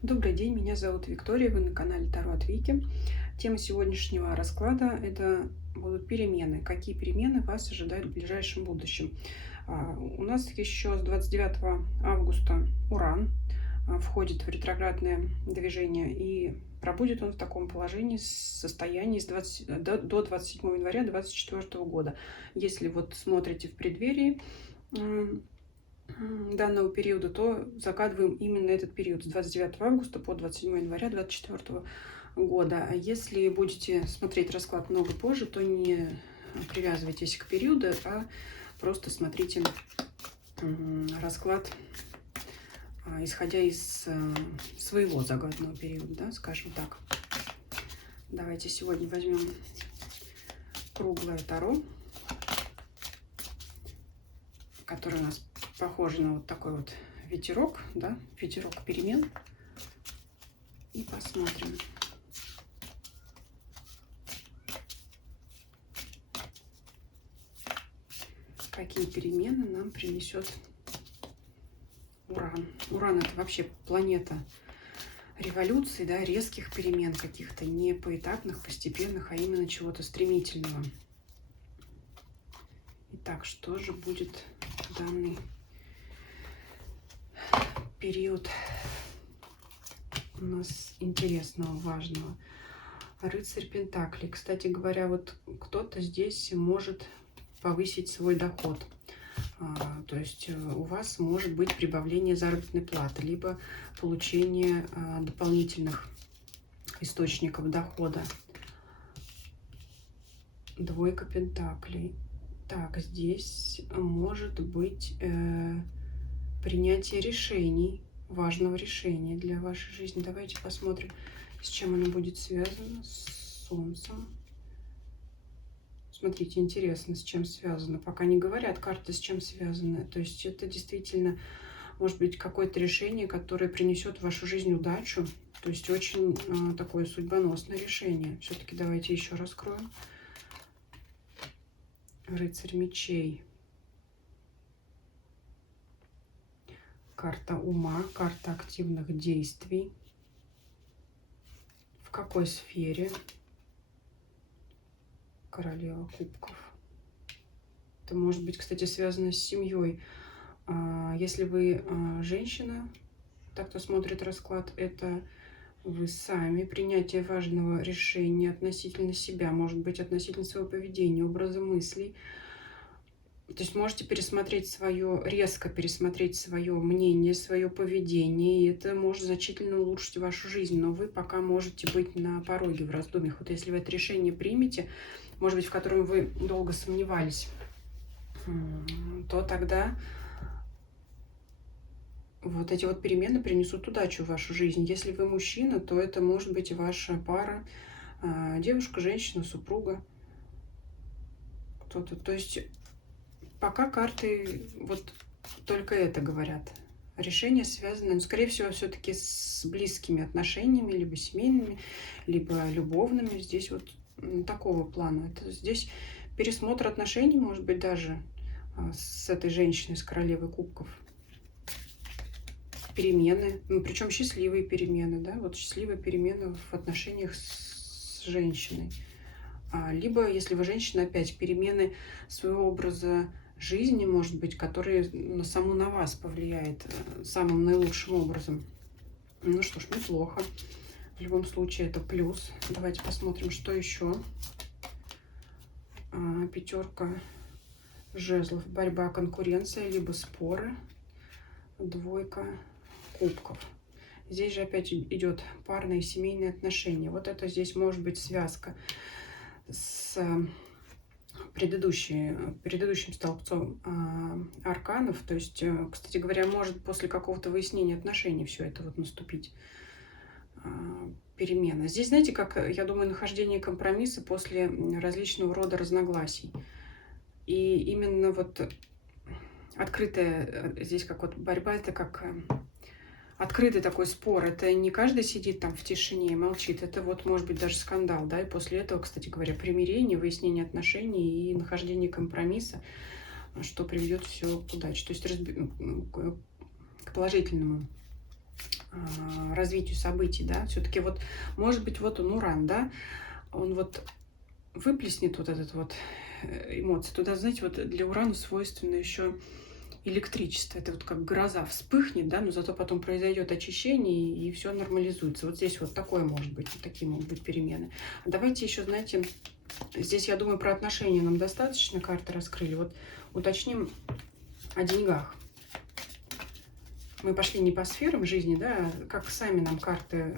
Добрый день, меня зовут Виктория, вы на канале Таро от Вики. Тема сегодняшнего расклада – это будут перемены. Какие перемены вас ожидают в ближайшем будущем? У нас еще с 29 августа Уран входит в ретроградное движение, и пробудет он в таком положении, состоянии до 27 января 2024 года. Если вот смотрите в преддверии данного периода, то загадываем именно этот период с 29 августа по 27 января 2024 года. А если будете смотреть расклад много позже, то не привязывайтесь к периоду, а просто смотрите расклад, исходя из своего загаданного периода, да, скажем так. Давайте сегодня возьмем круглое таро, который у нас похож на вот такой вот ветерок, да, ветерок перемен. И посмотрим, какие перемены нам принесет Уран. Уран — это вообще планета революции, да, резких перемен каких-то, не поэтапных, постепенных, а именно чего-то стремительного. Итак, что же будет в данный период у нас интересного, важного? Рыцарь Пентаклей. Кстати говоря, вот кто-то здесь может повысить свой доход. То есть у вас может быть прибавление заработной платы, либо получение дополнительных источников дохода. Двойка Пентаклей. Так, здесь может быть принятие решений, важного решения для вашей жизни. Давайте посмотрим, с чем оно будет связано. С Солнцем. Смотрите, интересно, с чем связано. Пока не говорят карты, с чем связано. То есть это действительно может быть какое-то решение, которое принесет в вашу жизнь удачу. То есть очень такое судьбоносное решение. Все-таки давайте еще раскроем. Рыцарь мечей. Карта ума, карта активных действий. В какой сфере? Королева кубков. Это может быть, кстати, связано с семьей. Если вы женщина, так кто смотрит расклад, это вы сами. Принятие важного решения относительно себя, может быть, относительно своего поведения, образа мыслей. То есть можете пересмотреть резко пересмотреть свое мнение, свое поведение, и это может значительно улучшить вашу жизнь. Но вы пока можете быть на пороге, в раздумьях. Вот если вы это решение примете, может быть, в котором вы долго сомневались, то тогда вот эти вот перемены принесут удачу в вашу жизнь. Если вы мужчина, то это может быть ваша пара, девушка, женщина, супруга, кто-то. То есть пока карты вот только это говорят. Решение связано, ну, скорее всего, все-таки с близкими отношениями, либо семейными, либо любовными. Здесь вот такого плана. Это здесь пересмотр отношений, может быть, даже с этой женщиной, с королевой кубков. Перемены, ну, причем счастливые перемены, да, вот счастливые перемены в отношениях с женщиной. Либо, если вы женщина, опять перемены своего образа жизни, может быть, который на вас повлияет самым наилучшим образом. Ну что ж, неплохо. В любом случае это плюс. Давайте посмотрим, что еще. Пятерка жезлов. Борьба, конкуренция, либо споры. Двойка кубков. Здесь же опять идет парные семейные отношения. Вот это здесь может быть связка с предыдущим столбцом арканов. То есть, кстати говоря, может после какого-то выяснения отношений все это вот наступить. Перемена. Здесь, знаете, как, я думаю, нахождение компромисса после различного рода разногласий. И именно вот открытая здесь как вот борьба, это как открытый такой спор. Это не каждый сидит там в тишине и молчит. Это вот может быть даже скандал, да, и после этого, кстати говоря, примирение, выяснение отношений и нахождение компромисса, что приведет все к удаче, то есть к положительному развитию событий, да, все-таки вот, может быть, вот он Уран, да, он вот выплеснет вот этот вот эмоции. Туда, знаете, вот для Урана свойственно еще электричество. Это вот как гроза вспыхнет, да, но зато потом произойдет очищение и все нормализуется. Вот здесь вот такое может быть, вот такие могут быть перемены. А давайте еще, знаете, здесь, я думаю, про отношения нам достаточно карты раскрыли. Вот уточним о деньгах. Мы пошли не по сферам жизни, да, как сами нам карты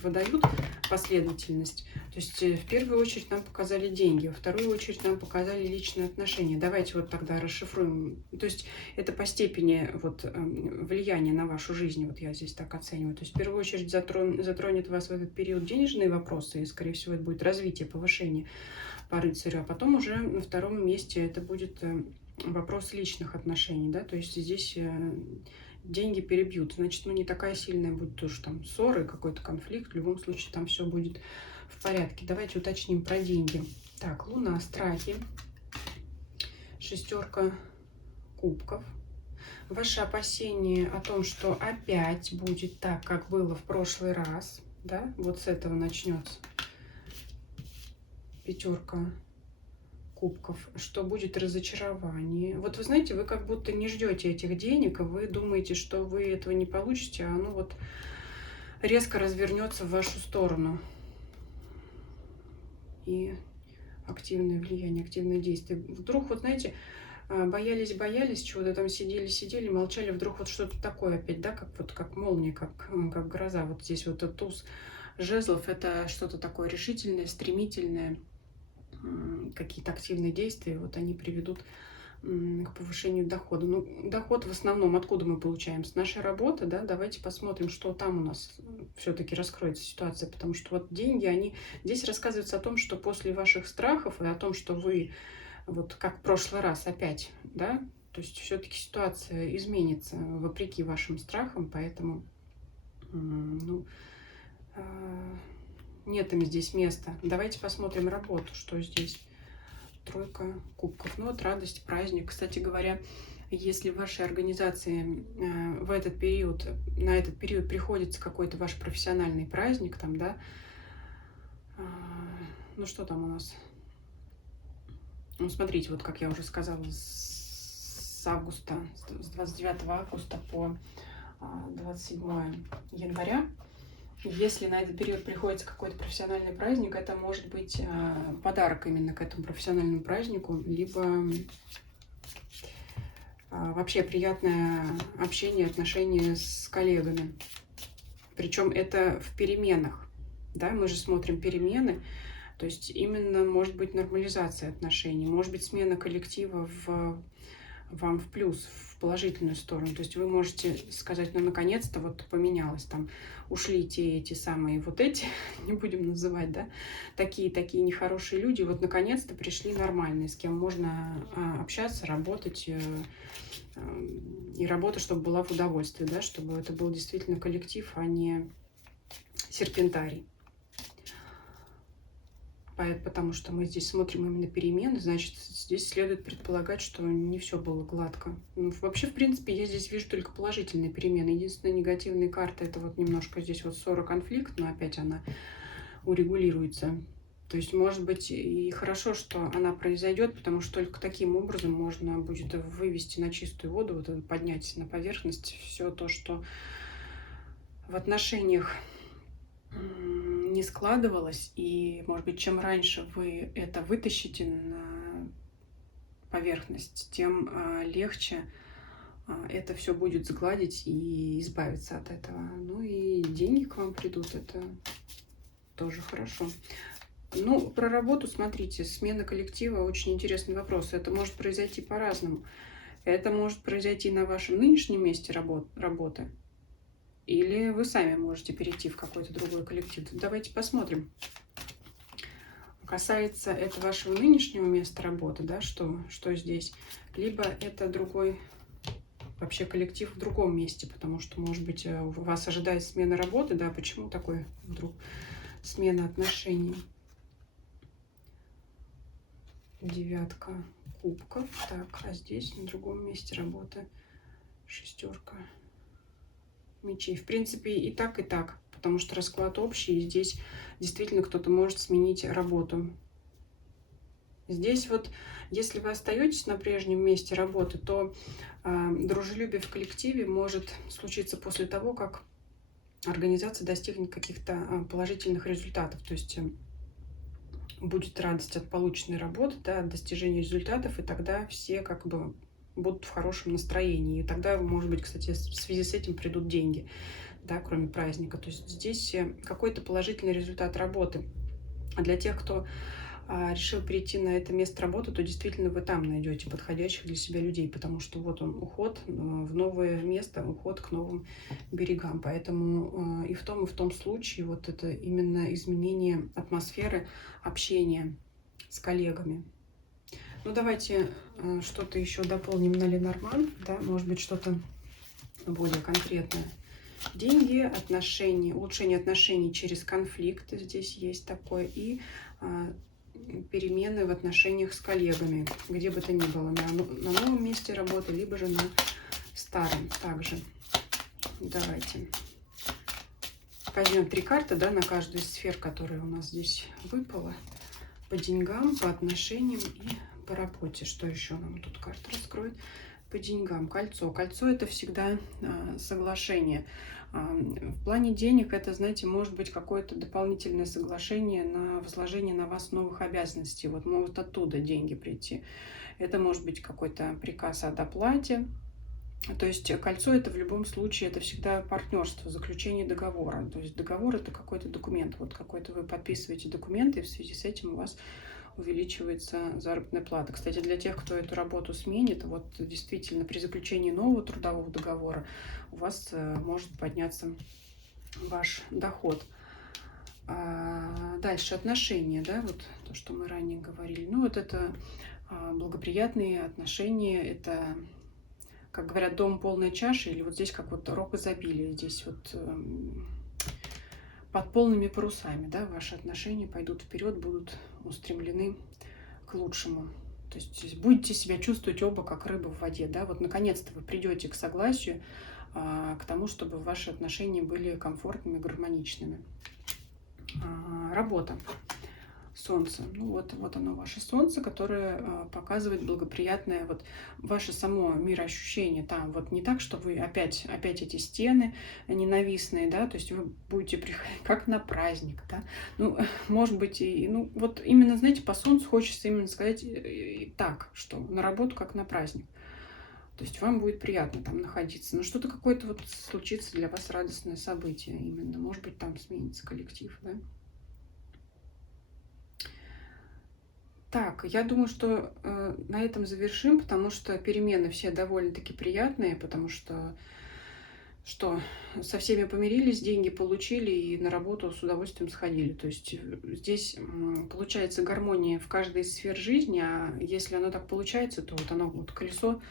выдают последовательность. То есть в первую очередь нам показали деньги, во вторую очередь нам показали личные отношения. Давайте вот тогда расшифруем. То есть это по степени вот влияния на вашу жизнь, вот я здесь так оцениваю. То есть в первую очередь затронет вас в этот период денежные вопросы, и, скорее всего, это будет развитие, повышение по рыцарю, а потом уже на втором месте это будет вопрос личных отношений, да, то есть здесь деньги перебьют, значит, ну, не такая сильная будет тоже там ссора, какой-то конфликт, в любом случае там все будет в порядке. Давайте уточним про деньги. Так, Луна, страхи, шестерка кубков. Ваши опасения о том, что опять будет так, как было в прошлый раз, да, вот с этого начнется. Пятерка кубков, что будет разочарование. Вот вы знаете, вы как будто не ждете этих денег, а вы думаете, что вы этого не получите, а оно вот резко развернется в вашу сторону. И активное влияние, активное действие. Вдруг, вот знаете, боялись, чего-то там сидели, молчали, вдруг вот что-то такое опять, да, как вот как молния, как гроза. Вот здесь вот этот туз жезлов, это что-то такое решительное, стремительное, какие-то активные действия, вот они приведут к повышению дохода. Ну, доход в основном откуда мы получаем? С нашей работы, да? Давайте посмотрим, что там у нас все-таки раскроется ситуация, потому что вот деньги, они... Здесь рассказывается о том, что после ваших страхов и о том, что вы, вот как в прошлый раз опять, да, то есть все-таки ситуация изменится вопреки вашим страхам, поэтому, ну, нет им здесь места. Давайте посмотрим работу, что здесь. Тройка кубков. Ну вот радость, праздник. Кстати говоря, если в вашей организации в этот период, на этот период приходится какой-то ваш профессиональный праздник, там, да, ну что там у нас? Ну, смотрите, вот как я уже сказала, с августа, с 29 августа по 27 января, если на этот период приходится какой-то профессиональный праздник, это может быть подарок именно к этому профессиональному празднику, либо вообще приятное общение, отношения с коллегами. Причем это в переменах. Да? Мы же смотрим перемены. То есть именно может быть нормализация отношений, может быть смена коллектива вам в плюс, в положительную сторону. То есть вы можете сказать, ну, наконец-то вот поменялось, там, ушли эти самые вот эти, не будем называть, да, такие нехорошие люди, вот наконец-то пришли нормальные, с кем можно общаться, работать, и работа, чтобы была в удовольствие, да, чтобы это был действительно коллектив, а не серпентарий. Потому что мы здесь смотрим именно перемены, значит, здесь следует предполагать, что не все было гладко. Ну, вообще, в принципе, я здесь вижу только положительные перемены. Единственная негативная карта — это вот немножко здесь вот ссора, конфликт, но опять она урегулируется. То есть, может быть, и хорошо, что она произойдет, потому что только таким образом можно будет вывести на чистую воду, вот поднять на поверхность все то, что в отношениях не складывалось, и, может быть, чем раньше вы это вытащите на поверхность, тем легче это все будет сгладить и избавиться от этого. Ну и деньги к вам придут, это тоже хорошо. Ну, про работу, смотрите, смена коллектива — очень интересный вопрос. Это может произойти по-разному. Это может произойти на вашем нынешнем месте работы, или вы сами можете перейти в какой-то другой коллектив. Давайте посмотрим. Касается это вашего нынешнего места работы, да, что здесь, либо это другой вообще коллектив в другом месте, потому что, может быть, вас ожидает смена работы, да, почему такой вдруг смена отношений? Девятка кубков, так, а здесь на другом месте работы шестерка мечей. В принципе, и так, потому что расклад общий, и здесь действительно кто-то может сменить работу. Здесь вот, если вы остаетесь на прежнем месте работы, то дружелюбие в коллективе может случиться после того, как организация достигнет каких-то положительных результатов. То есть будет радость от полученной работы, да, от достижения результатов, и тогда все как бы будут в хорошем настроении. И тогда, может быть, кстати, в связи с этим придут деньги, да, кроме праздника. То есть здесь какой-то положительный результат работы. А для тех, кто решил перейти на это место работы, то действительно вы там найдете подходящих для себя людей, потому что вот он уход в новое место, уход к новым берегам. Поэтому и в том случае вот это именно изменение атмосферы общения с коллегами. Ну, давайте что-то еще дополним на Ленорман, да, может быть, что-то более конкретное. Деньги, отношения, улучшение отношений через конфликт здесь есть такое, и перемены в отношениях с коллегами, где бы то ни было, на новом месте работы, либо же на старом также. Давайте возьмем 3 карты, да, на каждую из сфер, которая у нас здесь выпала. По деньгам, по отношениям и по работе. Что еще нам тут карта раскроет? По деньгам. Кольцо. Кольцо — это всегда соглашение. В плане денег это, знаете, может быть какое-то дополнительное соглашение на возложение на вас новых обязанностей. Вот могут оттуда деньги прийти. Это может быть какой-то приказ о доплате. То есть кольцо — это в любом случае, это всегда партнерство, заключение договора. То есть договор — это какой-то документ. Вот какой-то вы подписываете документы, и в связи с этим у вас увеличивается заработная плата. Кстати, для тех, кто эту работу сменит, вот действительно при заключении нового трудового договора у вас может подняться ваш доход. Дальше отношения, да, вот то, что мы ранее говорили. Ну, вот это благоприятные отношения, это, как говорят, дом полной чаши, или вот здесь как вот рог изобилия, здесь вот под полными парусами, да, ваши отношения пойдут вперед, будут устремлены к лучшему. То есть будете себя чувствовать оба как рыба в воде, да, вот наконец-то вы придете к согласию, к тому, чтобы ваши отношения были комфортными, гармоничными. Работа. Солнце. Ну вот оно, ваше солнце, которое показывает благоприятное вот ваше само мироощущение. Там вот не так, что вы опять эти стены ненавистные, да, то есть вы будете приходить как на праздник, да. Ну, может быть, ну, вот именно, знаете, по солнцу хочется именно сказать так, что на работу как на праздник. То есть вам будет приятно там находиться. Но что-то какое-то вот случится для вас радостное событие именно. Может быть, там сменится коллектив, да. Так, я думаю, что на этом завершим, потому что перемены все довольно-таки приятные, потому что со всеми помирились, деньги получили и на работу с удовольствием сходили. То есть здесь получается гармония в каждой из сфер жизни, а если оно так получается, то вот оно, вот колесо,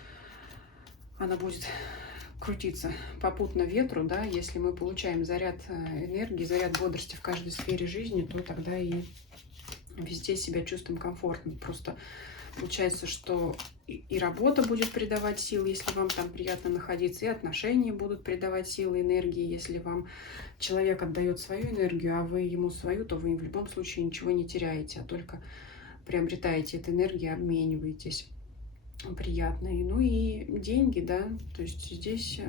оно будет крутиться попутно ветру, да, если мы получаем заряд энергии, заряд бодрости в каждой сфере жизни, то тогда и везде себя чувствуем комфортно. Просто получается, что и работа будет придавать сил, если вам там приятно находиться, и отношения будут придавать силы, энергии. Если вам человек отдает свою энергию, а вы ему свою, то вы в любом случае ничего не теряете, а только приобретаете эту энергию, обмениваетесь. Приятные. Ну и деньги, да, то есть здесь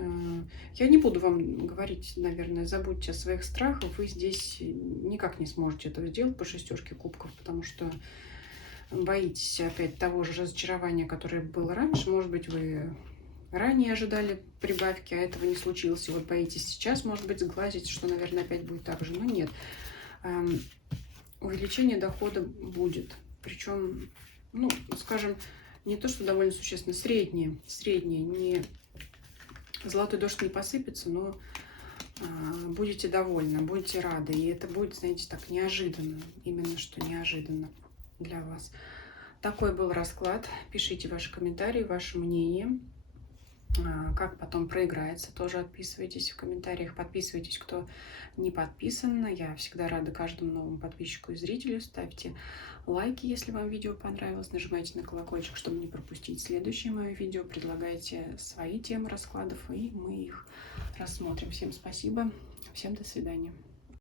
я не буду вам говорить, наверное, забудьте о своих страхах, вы здесь никак не сможете этого сделать по шестерке кубков, потому что боитесь опять того же разочарования, которое было раньше. Может быть, вы ранее ожидали прибавки, а этого не случилось, и вот боитесь сейчас, может быть, сглазить, что, наверное, опять будет так же, но нет. Увеличение дохода будет, причем, ну, скажем, не то, что довольно существенно, среднее, не золотой дождь не посыпется, но будете довольны, будете рады. И это будет, знаете, так неожиданно, именно что неожиданно для вас. Такой был расклад. Пишите ваши комментарии, ваше мнение. Как потом проиграется, тоже отписывайтесь в комментариях. Подписывайтесь, кто не подписан. Я всегда рада каждому новому подписчику и зрителю. Ставьте лайки, если вам видео понравилось. Нажимайте на колокольчик, чтобы не пропустить следующее мое видео. Предлагайте свои темы раскладов, и мы их рассмотрим. Всем спасибо. Всем до свидания.